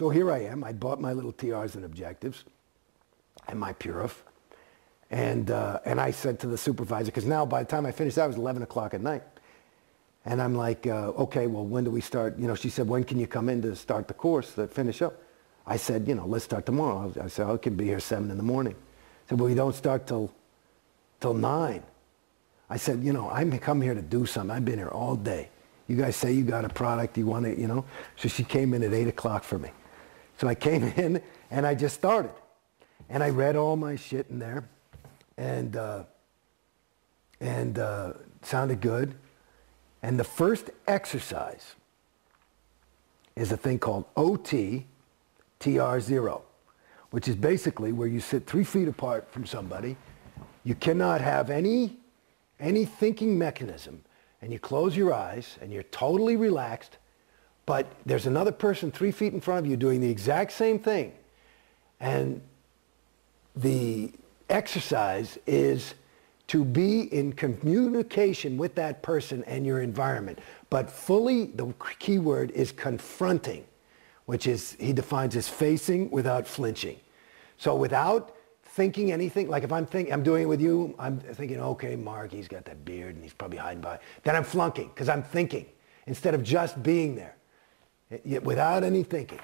So here I am. I bought my little TRs and objectives and my Purif. And I said to the supervisor, because now by the time I finished that, it was 11 o'clock at night. And I'm like, okay, well, when do we start? You know, she said, when can you come in to start the course, to finish up? I said, you know, let's start tomorrow. I said, I can be here 7 in the morning. I said, well, we don't start till 9. I said, you know, I come here to do something. I've been here all day. You guys say you got a product, you want it, you know? So she came in at 8 o'clock for me. So I came in and I just started. And I read all my shit in there. And sounded good. And the first exercise is a thing called OT-TR0, which is basically where you sit 3 feet apart from somebody. You cannot have any thinking mechanism, and you close your eyes and you're totally relaxed, but there's another person 3 feet in front of you doing the exact same thing. And the exercise is to be in communication with that person and your environment. But fully, the key word is confronting, which is, he defines as facing without flinching. So without thinking anything, like if I'm doing it with you, I'm thinking, okay, Mark, he's got that beard and he's probably hiding by. Then I'm flunking, because I'm thinking, instead of just being there, without any thinking.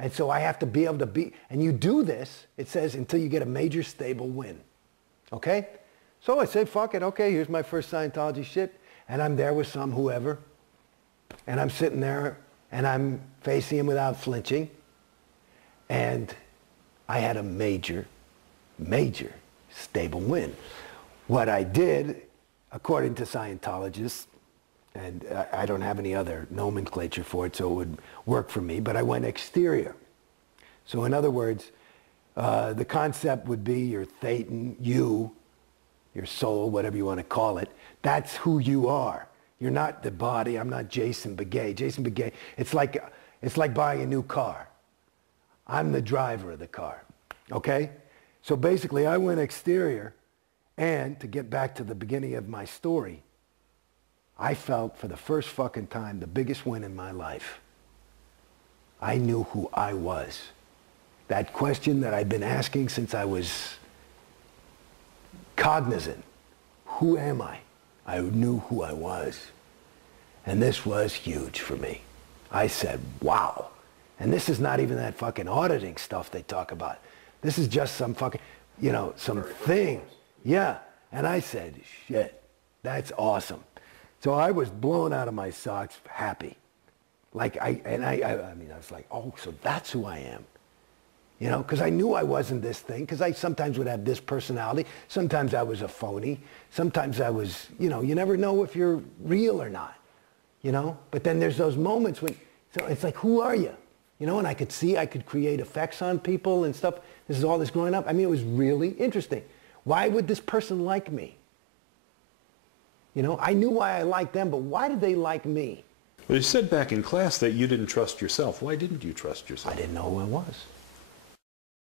And so I have to be able to be, and you do this, it says, until you get a major stable win. Okay? So I say, fuck it, okay, here's my first Scientology shit, and I'm there with some whoever, and I'm sitting there, and I'm facing him without flinching, and I had a major stable win. What I did, according to Scientologists, and I don't have any other nomenclature for it, so it would work for me, but I went exterior. So in other words, the concept would be your thetan, your soul, whatever you want to call it. That's who you are. You're not the body. I'm not Jason Beghe. Jason Beghe, it's like buying a new car. I'm the driver of the car, okay? So basically, I went exterior, and to get back to the beginning of my story, I felt for the first fucking time the biggest win in my life. I knew who I was. That question that I've been asking since I was cognizant. Who am I? I knew who I was. And this was huge for me. I said, wow. And this is not even that fucking auditing stuff they talk about. This is just some fucking, you know, some thing. Yeah. And I said, shit, that's awesome. So I was blown out of my socks, happy. Like, I mean, I was like, oh, so that's who I am. You know, because I knew I wasn't this thing, because I sometimes would have this personality. Sometimes I was a phony. Sometimes I was, you know, you never know if you're real or not, you know. But then there's those moments when, so it's like, who are you? You know, and I could see, I could create effects on people and stuff. This is all this growing up. I mean, it was really interesting. Why would this person like me? You know, I knew why I liked them, but why did they like me? Well, you said back in class that you didn't trust yourself. Why didn't you trust yourself? I didn't know who I was.